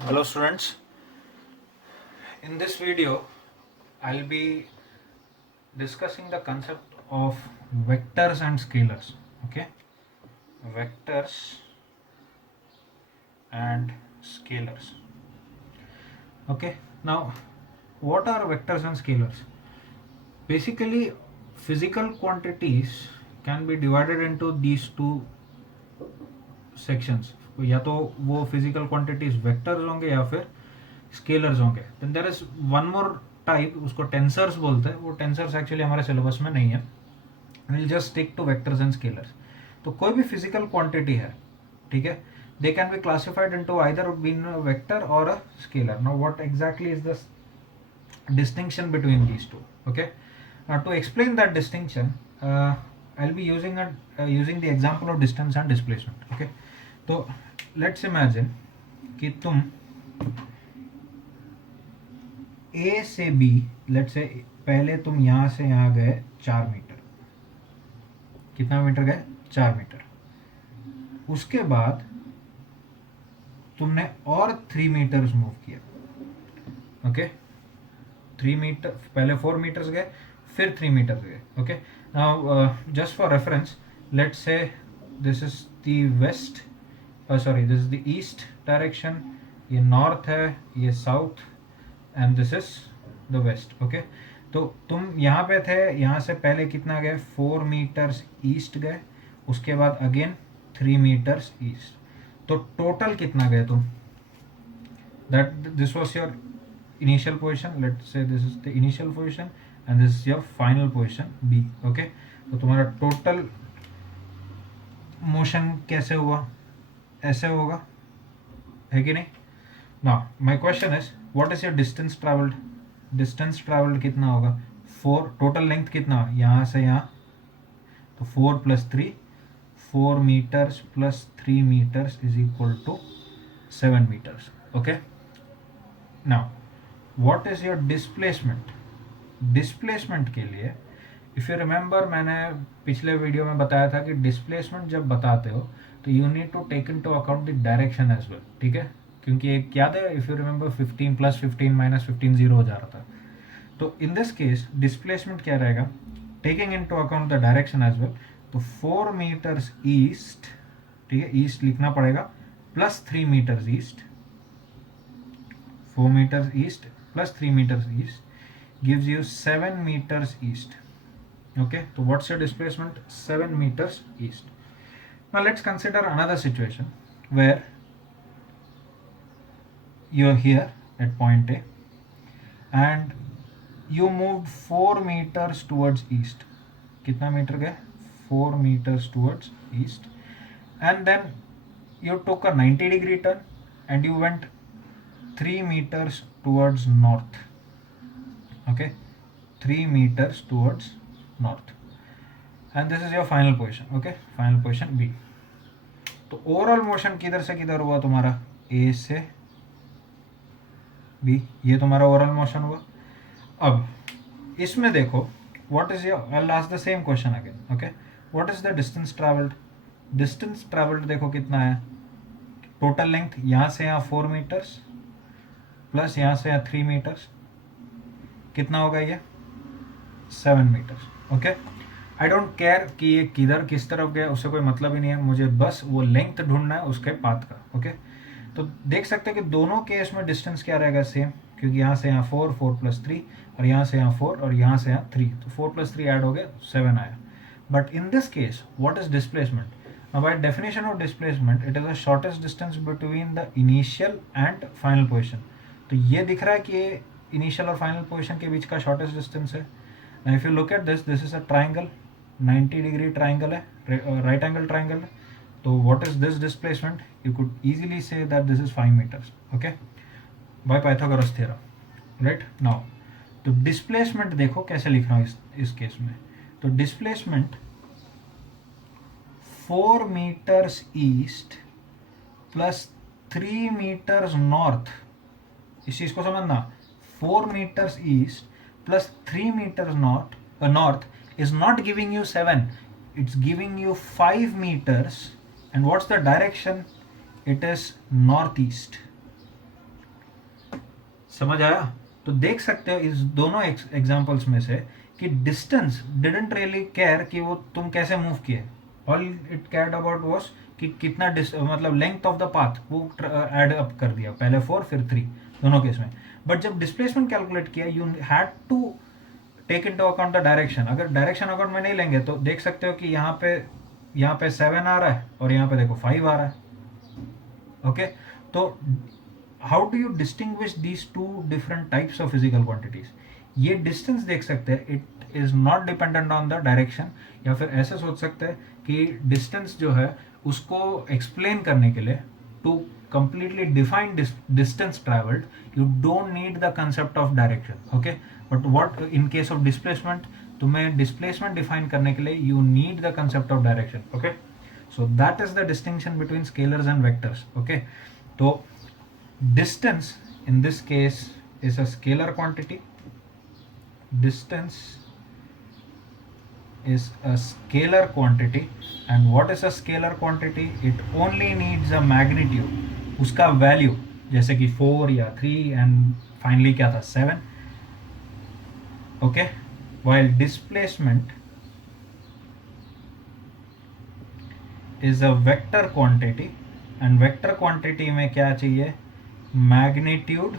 Hello students, in this video I'll be discussing the concept of vectors and scalars. Okay, vectors and scalars. Okay, now what are vectors and scalars? Basically, physical quantities can be divided into these two sections. या तो वो physical quantities vectors होंगे या फिर scalars होंगे. Then there is one more type, उसको tensors बोलते हैं. वो टेंसर्स एक्चुअली हमारे सिलेबस में नहीं है. Will just stick to vectors and scalars. तो कोई भी फिजिकल क्वांटिटी है, ठीक है, they can be classified into either been a vector or a scalar. Now what exactly is the distinction between these two? Okay, now to explain that distinction, I'll be using the example of distance and displacement. Okay, तो let's imagine कि तुम ए से B, late से पहले तुम यहां से यहां गए 4 मीटर. कितना मीटर गए? 4 मीटर. उसके बाद तुमने और 3 मीटर्स मूव किया. ओके, 3 मीटर, पहले 4 मीटर्स गए, फिर 3 मीटर्स गए. Okay, now just for reference, let say this is the west, sorry this is the east direction, ये नॉर्थ है, ये south, and this is the west. Okay, तो तुम यहाँ पे थे, यहाँ से पहले कितना गए? 4 मीटर्स ईस्ट गए, उसके बाद अगेन 3 मीटर्स ईस्ट. तो टोटल कितना गए तुम? That this was your initial position. Let say this is the initial position and this is your final position B. Okay, तो तुम्हारा टोटल मोशन कैसे हुआ? ऐसे होगा, है कि नहीं? Now my question is what is your distance travelled? Distance travelled कितना होगा? 4. टोटल लेंथ कितना यहाँ से यहाँ? तो 4 + 3, 4 metres plus 3 metres is equal to 7 metres. Okay, now what is your displacement? Displacement के लिए इफ यू रिमेंबर, मैंने पिछले वीडियो में बताया था कि डिस्प्लेसमेंट जब बताते हो तो you need to take into account the direction as well. ठीक है, क्योंकि एक याद है, इफ यू रिमेंबर 15 + 15 - 15 0 हो जा रहा था. तो इन दिस केस डिस्प्लेसमेंट क्या रहेगा? Taking into account the direction as well. तो 4 मीटर्स ईस्ट, ठीक है, ईस्ट लिखना पड़ेगा, plus 3 metres east. 4 metres east plus 3 metres east gives you 7 meters east. Okay, so what's your displacement? 7 meters east. Now let's consider another situation where you're here at point A and you moved 4 meters towards east. कितना metre गए? 4 meters towards east, and then you took a 90-degree turn and you went 3 meters towards north. Okay, 3 meters towards north, and this is your final position. Okay, final position B. तो overall motion किधर से किधर हुआ तुम्हारा? A से B, ये तुम्हारा overall motion हुआ. अब इसमें देखो, what is your, I will ask the same question again. Okay, what is the distance travelled? Distance travelled देखो कितना है. टोटल लेंथ यहाँ से यहाँ 4 मीटर्स प्लस यहाँ से यहाँ 3 मीटर्स, कितना होगा ये? 7 metres. Okay, I don't care कि ये किधर किस तरफ गया, उससे कोई मतलब ही नहीं है, मुझे बस वो लेंथ ढूंढना है उसके पाथ का. ओके, तो देख सकते हैं कि दोनों केस में डिस्टेंस क्या रहेगा? सेम, क्योंकि यहाँ से यहाँ 4, 4 + 3, और यहाँ से यहाँ 4, और यहाँ से यहाँ 3, तो 4 + 3 ऐड हो गया, 7 आया. But in this case what is displacement? Now by definition of displacement, it is the shortest distance between the initial and final position. तो ये दिख रहा है कि ये इनिशियल और फाइनल पोजीशन के बीच का शॉर्टेस्ट डिस्टेंस है. Now if you look at this, this is a triangle, 90-degree triangle है, right angle triangle है. तो what is this displacement? You could easily say that this is 5 meters. Okay, by Pythagoras theorem. Right, now तो displacement देखो कैसे लिख रहा हूँ इस केस में. तो displacement 4 meters east plus 3 meters north. इस चीज को समझना, 4 meters east plus 3 meters north is not giving you 7, it's giving you 5 meters. And what's the direction? It is northeast. समझ आया? तो देख सकते हो इस दोनों एग्जांपल्स में से कि डिस्टेंस डिडंट रियली केयर कि वो तुम कैसे मूव किए, all it cared about was कि कितना मतलब लेंथ ऑफ द पाथ वो ऐड अप कर दिया, पहले 4 फिर 3 दोनों केस में। बट जब डिस्प्लेसमेंट कैलकुलेट किया you had to take into account the direction. अगर डायरेक्शन अकाउंट में नहीं लेंगे तो देख सकते हो कि यहाँ पे 7 आ रहा है और यहाँ पे देखो 5 आ रहा है। ओके, तो how do you distinguish these two different types of physical quantities? ये डिस्टेंस देख सकते हैं, it is not dependent on the direction. या फिर ऐसे सोच सकते हैं कि डिस्टेंस जो है उसको एक्सप्लेन करने के लिए, to completely define distance traveled you don't need the concept of direction, okay? But what in case of displacement, तुम्हें displacement define करने के लिए you need the concept of direction, okay? So that is the distinction between scalars and vectors, okay? तो distance in this case is a scalar quantity. Distance is a scalar quantity, and what is a scalar quantity? It only needs a magnitude, उसका value, जैसे कि 4 या 3 and finally क्या था 7, okay? While displacement is a vector quantity, and vector quantity में क्या चाहिए? Magnitude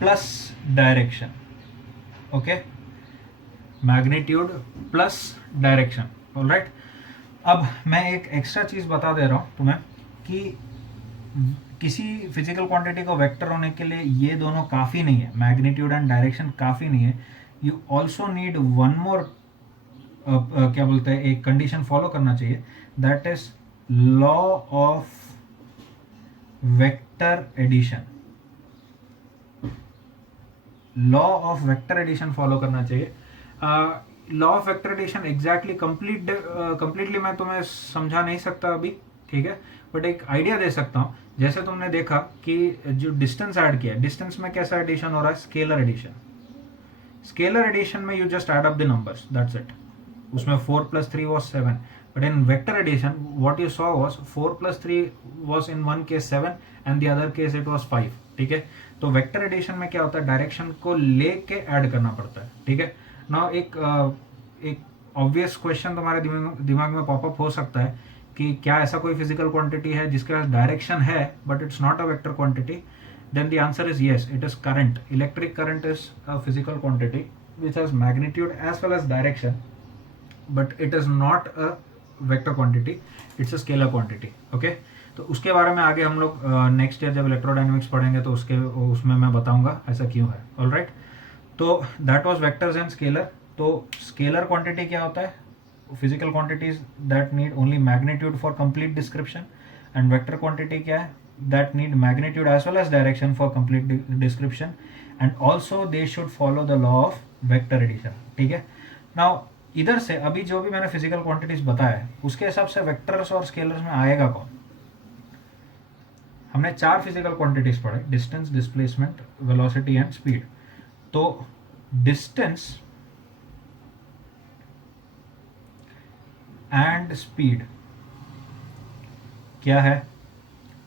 plus direction, okay? Magnitude plus direction, alright? अब मैं एक एक्स्ट्रा चीज बता दे रहा हूं तुम्हें कि किसी फिजिकल क्वांटिटी को वेक्टर होने के लिए ये दोनों काफ़ी नहीं है, मैग्नीट्यूड एंड डायरेक्शन काफ़ी नहीं है। You also need one more, क्या बोलते हैं, एक कंडीशन फॉलो करना चाहिए, that is law of vector addition. Law of vector addition follow करना चाहिए। Law of vector addition exactly completely मैं तुम्हें समझा नहीं सकता अभी, ठीक है? बट एक आइडिया दे सकता हूं। जैसे तुमने देखा कि जो डिस्टेंस ऐड किया, डिस्टेंस में कैसा एडिशन हो रहा है? Scalar addition. स्केलर एडिशन में you just add up the numbers, that's it. उसमें 4 + 3 was 7, but in vector addition what you saw was 4 + 3 was in one case 7 and the other case it was 5, ठीक है? तो vector addition में क्या होता है? Direction को लेके ऐड करना पड़ता है, ठीक है? नाउ एक ऑब्वियस क्वेश्चन तुम्हारे दिमाग में पॉपअप हो सकता है कि क्या ऐसा कोई फिजिकल क्वांटिटी है जिसके पास डायरेक्शन है but it's not a vector quantity? Then the answer is yes, it is current. Electric current is a physical quantity which has magnitude as well as direction, but it is not a vector quantity, it's a scalar quantity, okay? तो उसके बारे में आगे हम लोग next year जब electrodynamics पढ़ेंगे तो उसमें मैं बताऊंगा ऐसा क्यों है, ऑलराइट? तो that was vectors and scalar. तो स्केलर क्वांटिटी क्या होता है? Physical quantities that need only magnitude for complete description, and vector quantity क्या है? That need magnitude as well as direction for complete description, and also they should follow the law of vector addition, ठीक है? Now इधर से अभी जो भी मैंने फिजिकल क्वांटिटीज बताया है उसके हिसाब से वेक्टर्स और स्केलर्स में आएगा कौन? हमने 4 फिजिकल क्वांटिटीज पढ़े, distance, displacement, velocity and speed. तो डिस्टेंस एंड स्पीड क्या है?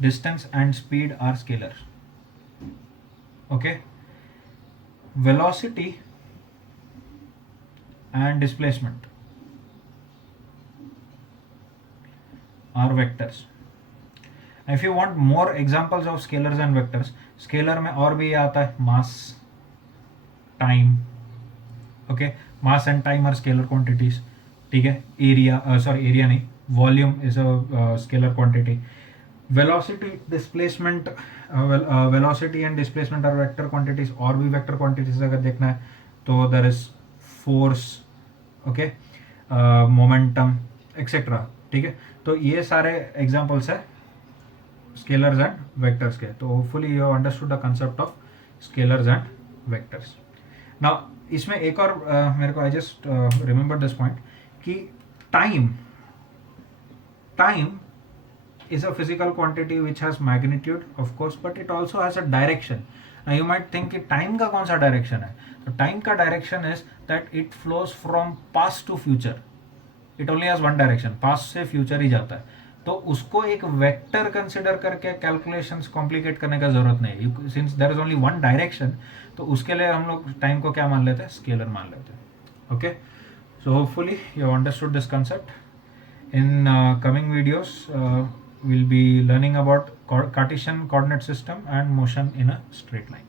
Distance and speed are scalars, okay? Velocity and displacement are vectors. If you want more examples of scalars and vectors, scalar में और भी आता है mass, time, okay? Mass and time are scalar quantities, ठीक है? area नहीं, volume is a scalar quantity. Velocity, displacement, velocity and displacement are vector quantities. और भी vector quantities अगर देखना है तो there is force, okay, momentum etcetera, ठीक है? तो ये सारे एग्जांपल्स है स्केलर्स एंड वेक्टर्स के। तो hopefully you understood the concept of scalars and vectors. Now इसमें एक और मेरे को I just remember this point कि time is a physical quantity which has magnitude, of course, but it also has a direction. Now you might think कि time का कौन सा direction है? तो time का direction is that it flows from past to future. It only has one direction, past से future ही जाता है। तो उसको एक वेक्टर कंसिडर करके कैलकुलेशंस कॉम्प्लिकेट करने का जरूरत नहीं, since there is only one direction, तो उसके लिए हम लोग टाइम को क्या मान लेते हैं, स्केलर मान लेते हैं. Okay, so hopefully you understood this concept. In coming videos, we'll be learning about Cartesian coordinate system and motion in a straight line.